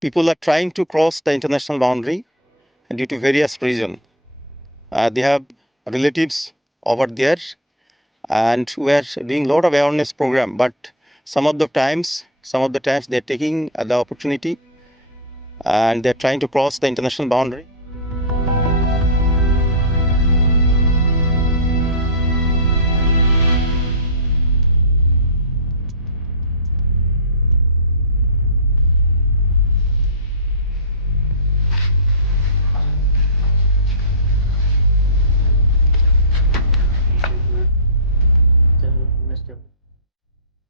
People are trying to cross the international boundary due to various reasons. They have relatives over there, and we are doing a lot of awareness program. But some of the times they're taking the opportunity and they're trying to cross the international boundary.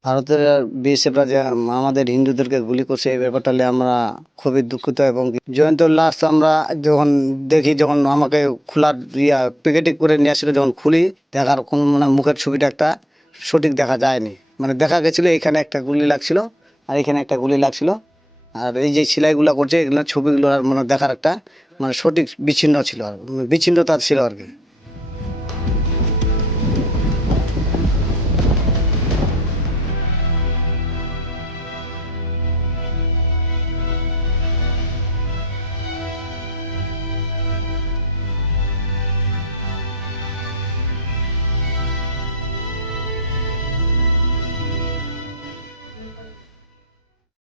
ভারতের বিএসএফরা যে আমাদের হিন্দুদেরকে গুলি করছে এই ব্যাপারটা নিয়ে আমরা খুবই দুঃখিত। এবং জয়ন্তর লাশ আমরা যখন দেখি, যখন আমাকে খোলার প্যাকেটিং করে নিয়ে আসছিল, যখন খুলি দেখার কোনো মানে মুখের ছবিটা একটা সঠিক দেখা যায়নি। মানে দেখা গেছিলো এখানে একটা গুলি লাগছিল আর এখানে একটা গুলি লাগছিল, আর এই যে সেলাইগুলো করছে এগুলো ছবিগুলো আর মানে দেখার একটা মানে সঠিক বিচ্ছিন্ন ছিল, আর বিচ্ছিন্নতা ছিল আর কি।